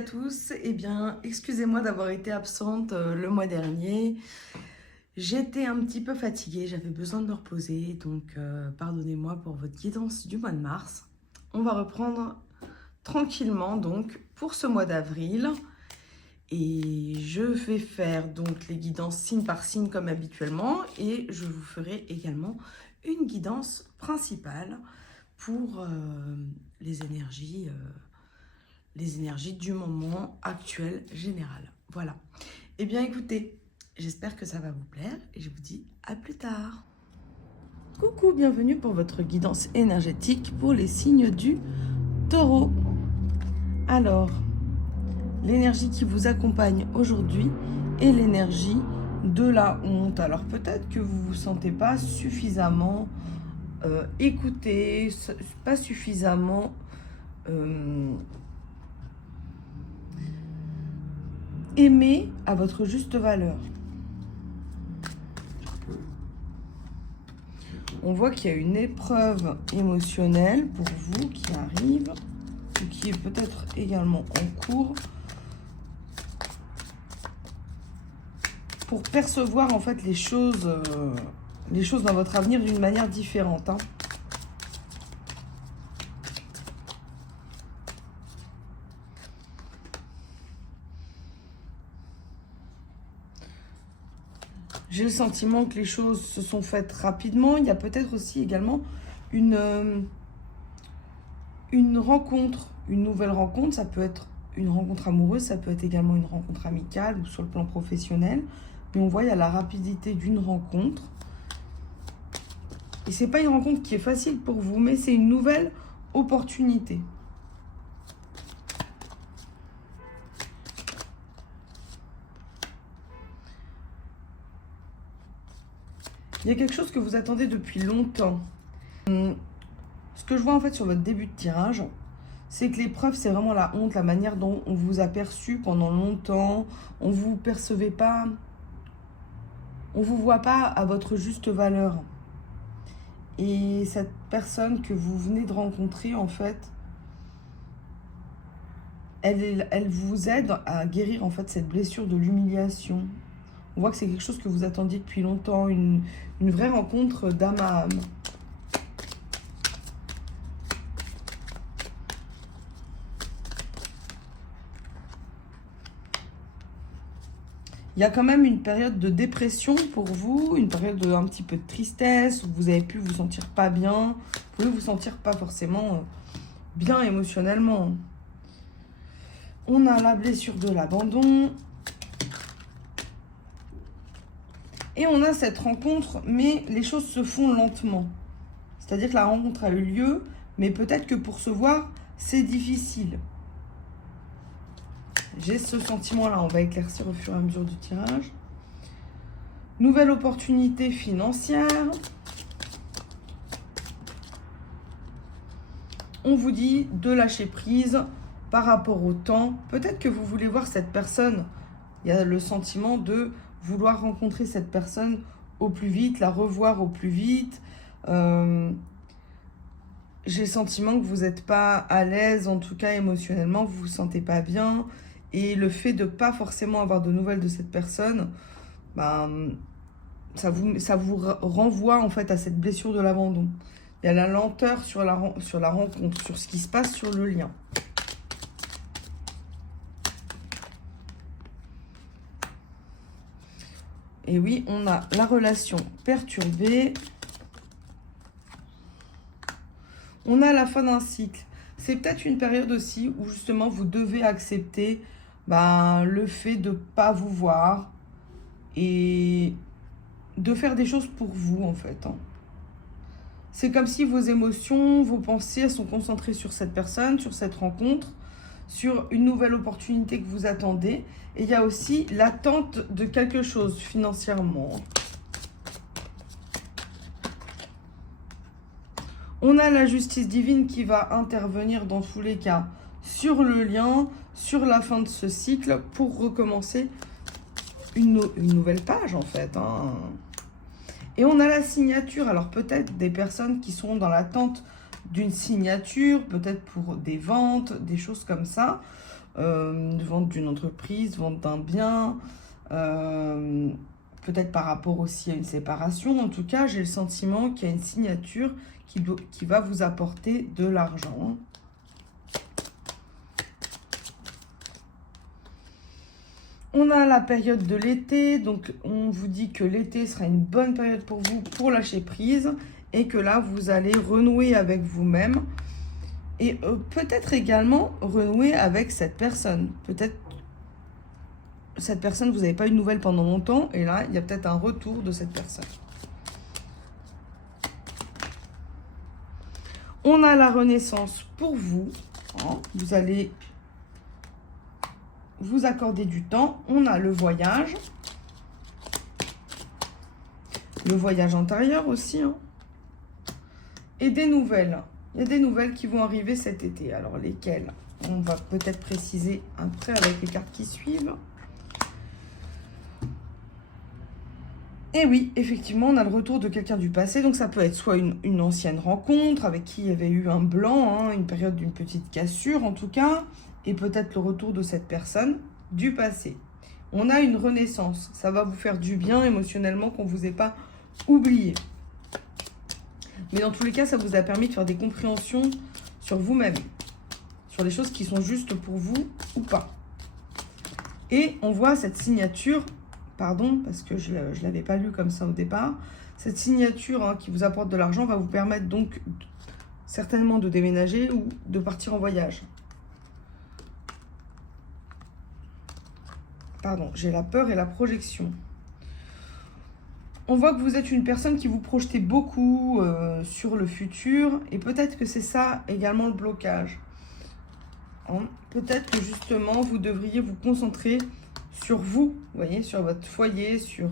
à tous. Eh bien, excusez-moi d'avoir été absente le mois dernier. J'étais un petit peu fatiguée, j'avais besoin de me reposer, donc pardonnez-moi pour votre guidance du mois de mars. On va reprendre tranquillement donc pour ce mois d'avril. Et je vais faire donc les guidances signe par signe comme habituellement et je vous ferai également une guidance principale pour les énergies du moment actuel général. Voilà. Eh bien écoutez, j'espère que ça va vous plaire et je vous dis à plus tard. Coucou, bienvenue pour votre guidance énergétique pour les signes du Taureau. Alors, l'énergie qui vous accompagne aujourd'hui est l'énergie de la honte. Alors peut-être que vous ne vous sentez pas suffisamment écouté, pas suffisamment aimé à votre juste valeur. On voit qu'il y a une épreuve émotionnelle pour vous qui arrive, ou qui est peut-être également en cours, pour percevoir en fait les choses dans votre avenir d'une manière différente. J'ai le sentiment que les choses se sont faites rapidement. Il y a peut-être aussi également une rencontre, une nouvelle rencontre. Ça peut être une rencontre amoureuse, ça peut être également une rencontre amicale ou sur le plan professionnel. Mais on voit, il y a la rapidité d'une rencontre. Et c'est pas une rencontre qui est facile pour vous, mais c'est une nouvelle opportunité. Il y a quelque chose que vous attendez depuis longtemps. Ce que je vois en fait sur votre début de tirage, c'est que l'épreuve, c'est vraiment la honte, la manière dont on vous a perçu pendant longtemps. On vous percevait pas, on vous voit pas à votre juste valeur. Et cette personne que vous venez de rencontrer, en fait, elle vous aide à guérir en fait cette blessure de l'humiliation. On voit que c'est quelque chose que vous attendiez depuis longtemps, une vraie rencontre d'âme à âme. Il y a quand même une période de dépression pour vous, une période de un petit peu de tristesse, où vous avez pu vous sentir pas bien, vous pouvez vous sentir pas forcément bien émotionnellement. On a la blessure de l'abandon. Et on a cette rencontre, mais les choses se font lentement. C'est-à-dire que la rencontre a eu lieu, mais peut-être que pour se voir, c'est difficile. J'ai ce sentiment-là, on va éclaircir au fur et à mesure du tirage. Nouvelle opportunité financière. On vous dit de lâcher prise par rapport au temps. Peut-être que vous voulez voir cette personne. Il y a le sentiment de vouloir rencontrer cette personne au plus vite, la revoir au plus vite. J'ai le sentiment que vous n'êtes pas à l'aise, en tout cas émotionnellement, vous ne vous sentez pas bien. Et le fait de ne pas forcément avoir de nouvelles de cette personne, ça vous renvoie en fait à cette blessure de l'abandon. Il y a la lenteur sur la rencontre, sur ce qui se passe sur le lien. Et oui, on a la relation perturbée. On a la fin d'un cycle. C'est peut-être une période aussi où justement vous devez accepter le fait de ne pas vous voir et de faire des choses pour vous en fait. C'est comme si vos émotions, vos pensées elles sont concentrées sur cette personne, sur cette rencontre, sur une nouvelle opportunité que vous attendez. Et il y a aussi l'attente de quelque chose financièrement. On a la justice divine qui va intervenir dans tous les cas sur le lien, sur la fin de ce cycle pour recommencer une nouvelle page en fait. Et on a la signature. Alors peut-être des personnes qui sont dans l'attente d'une signature, peut-être pour des ventes, des choses comme ça. vente d'une entreprise, vente d'un bien, peut-être par rapport aussi à une séparation. En tout cas, j'ai le sentiment qu'il y a une signature qui va vous apporter de l'argent. On a la période de l'été, donc on vous dit que l'été sera une bonne période pour vous pour lâcher prise et que là, vous allez renouer avec vous-même et peut-être également renouer avec cette personne. Peut-être cette personne, vous n'avez pas eu de nouvelles pendant longtemps et là, il y a peut-être un retour de cette personne. On a la renaissance pour vous. Vous allez vous accorder du temps. On a le voyage intérieur aussi. Et des nouvelles. Il y a des nouvelles qui vont arriver cet été. Alors, lesquelles? On va peut-être préciser après avec les cartes qui suivent. Et oui, effectivement, on a le retour de quelqu'un du passé. Donc, ça peut être soit une ancienne rencontre avec qui il y avait eu un blanc, une période d'une petite cassure en tout cas. Et peut-être le retour de cette personne du passé. On a une renaissance. Ça va vous faire du bien émotionnellement qu'on ne vous ait pas oublié. Mais dans tous les cas, ça vous a permis de faire des compréhensions sur vous-même. Sur les choses qui sont justes pour vous ou pas. Et on voit cette signature, pardon, parce que je ne l'avais pas lu comme ça au départ. Cette signature qui vous apporte de l'argent va vous permettre donc certainement de déménager ou de partir en voyage. Pardon, j'ai la peur et la projection. On voit que vous êtes une personne qui vous projetez beaucoup sur le futur. Et peut-être que c'est ça également le blocage. Peut-être que justement, vous devriez vous concentrer sur vous. Vous voyez, sur votre foyer, sur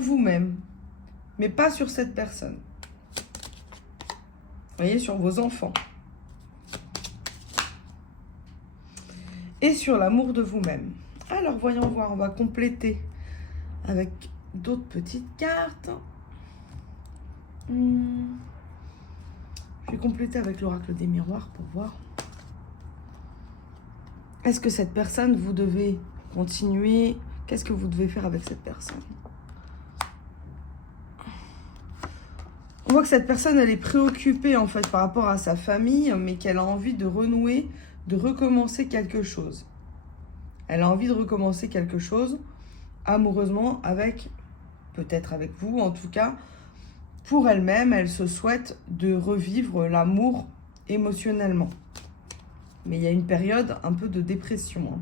vous-même. Mais pas sur cette personne. Vous voyez, sur vos enfants. Et sur l'amour de vous-même. Alors, voyons voir, on va compléter avec d'autres petites cartes. Je vais compléter avec l'oracle des miroirs pour voir. Est-ce que cette personne, vous devez continuer? Qu'est-ce que vous devez faire avec cette personne? On voit que cette personne, elle est préoccupée en fait par rapport à sa famille, mais qu'elle a envie de renouer, de recommencer quelque chose. Elle a envie de recommencer quelque chose amoureusement peut-être avec vous, en tout cas, pour elle-même, elle se souhaite de revivre l'amour émotionnellement. Mais il y a une période un peu de dépression.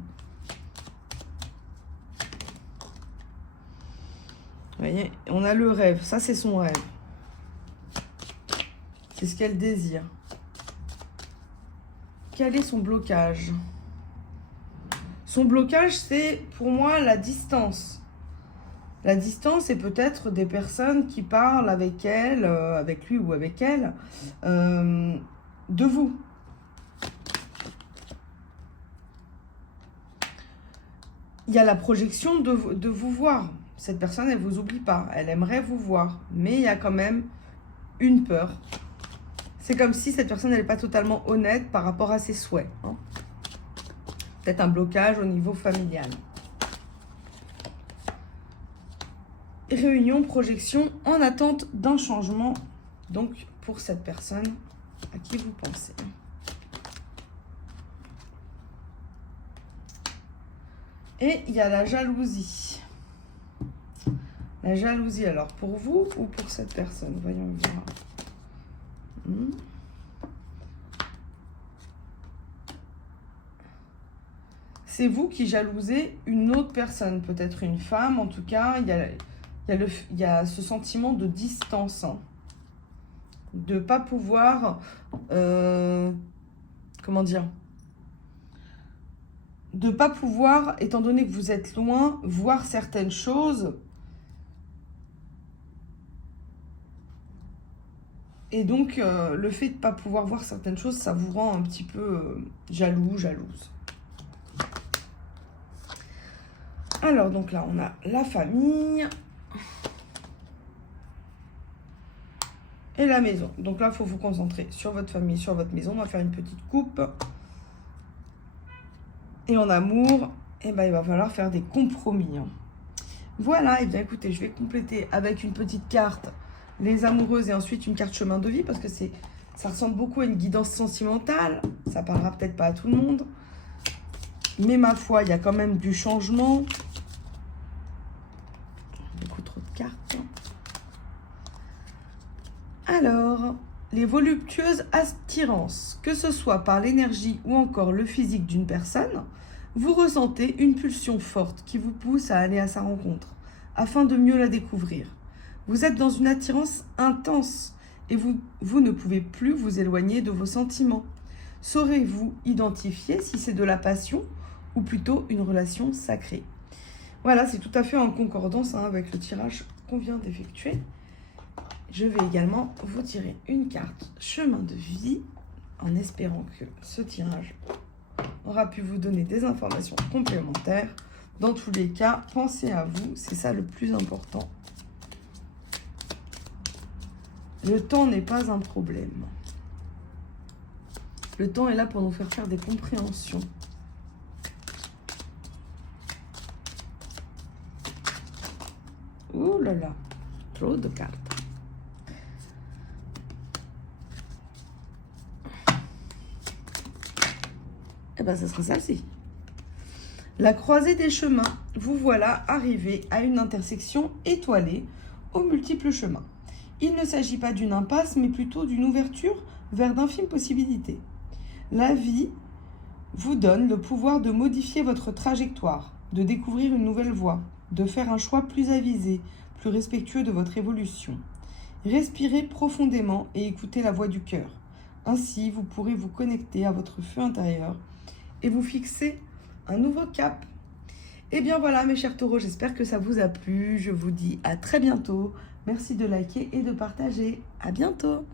Vous voyez, on a le rêve, ça c'est son rêve. C'est ce qu'elle désire. Quel est son blocage? Son blocage, c'est pour moi la distance. La distance, c'est peut-être des personnes qui parlent avec elle, avec lui ou avec elle, de vous. Il y a la projection de vous voir. Cette personne, elle ne vous oublie pas. Elle aimerait vous voir. Mais il y a quand même une peur. C'est comme si cette personne n'est pas totalement honnête par rapport à ses souhaits. Peut-être un blocage au niveau familial. Réunion, projection, en attente d'un changement. Donc, pour cette personne à qui vous pensez. Et il y a la jalousie. La jalousie, alors, pour vous ou pour cette personne? Voyons voir. C'est vous qui jalousez une autre personne, peut-être une femme. En tout cas, il y a ce sentiment de distance. De ne pas pouvoir... comment dire? De ne pas pouvoir, étant donné que vous êtes loin, voir certaines choses. Et donc, le fait de ne pas pouvoir voir certaines choses, ça vous rend un petit peu jaloux, jalouse. Alors, donc là, on a la famille et la maison. Donc là, il faut vous concentrer sur votre famille, sur votre maison. On va faire une petite coupe. Et en amour, eh ben, il va falloir faire des compromis. Hein. Voilà, et bien écoutez, je vais compléter avec une petite carte les amoureuses et ensuite une carte chemin de vie parce que ça ressemble beaucoup à une guidance sentimentale. Ça parlera peut-être pas à tout le monde. Mais ma foi, il y a quand même du changement. Beaucoup trop de cartes. Alors, les voluptueuses attirances, que ce soit par l'énergie ou encore le physique d'une personne, vous ressentez une pulsion forte qui vous pousse à aller à sa rencontre, afin de mieux la découvrir. Vous êtes dans une attirance intense et vous ne pouvez plus vous éloigner de vos sentiments. Saurez-vous identifier si c'est de la passion ou plutôt une relation sacrée? Voilà, c'est tout à fait en concordance avec le tirage qu'on vient d'effectuer. Je vais également vous tirer une carte chemin de vie en espérant que ce tirage aura pu vous donner des informations complémentaires. Dans tous les cas, pensez à vous, c'est ça le plus important. Le temps n'est pas un problème. Le temps est là pour nous faire des compréhensions. Ouh là là, trop de cartes. Eh bien, ça sera celle-ci. La croisée des chemins. Vous voilà arrivé à une intersection étoilée aux multiples chemins. Il ne s'agit pas d'une impasse, mais plutôt d'une ouverture vers d'infimes possibilités. La vie vous donne le pouvoir de modifier votre trajectoire, de découvrir une nouvelle voie, de faire un choix plus avisé, plus respectueux de votre évolution. Respirez profondément et écoutez la voix du cœur. Ainsi, vous pourrez vous connecter à votre feu intérieur et vous fixer un nouveau cap. Et bien voilà mes chers taureaux, j'espère que ça vous a plu. Je vous dis à très bientôt. Merci de liker et de partager. À bientôt.